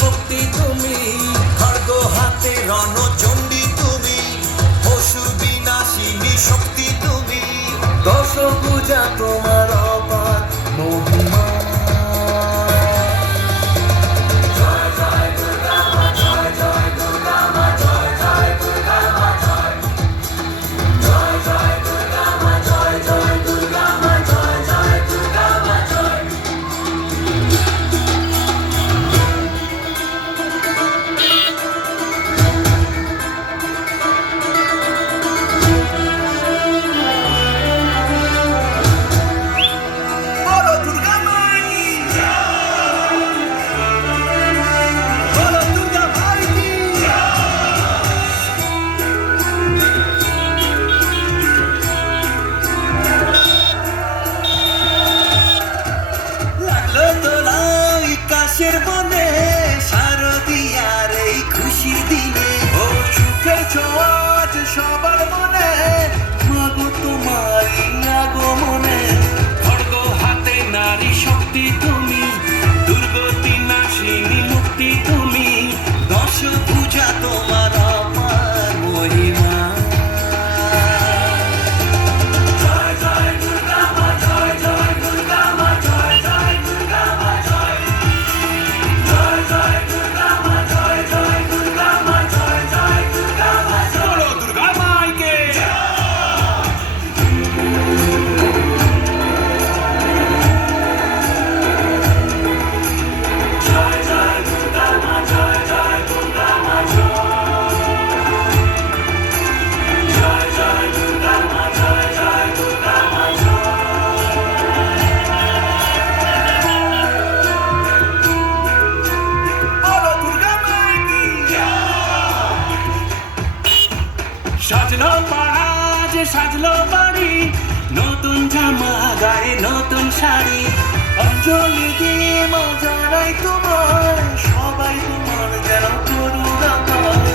শক্তি তুমি, খড়গ হাতে রণচণ্ডী তুমি, অসুর বিনাশিনী শক্তি তুমি, দশভুজা তোমার অপার মহিমা। আকাশের বনে শারদিয়ার এই খুশির দিনে, ও সুখের ছোঁয়াচ সবার মনে, মাগো তোমারই আগমনে। খড়গ হাতে নারী শক্তি তুমি, দুর্গতি নাশিনী মুক্তি তুমি, দশভুজা তোমার অপার মহিমা। সাজলো পাড়া যে সাজলো বাড়ি, নতুন জামা গায়ে নতুন শাড়ি, অঞ্জলি দিয়ে মা জানাই তোমার, সবাই তোমার যেন করুণা পায়।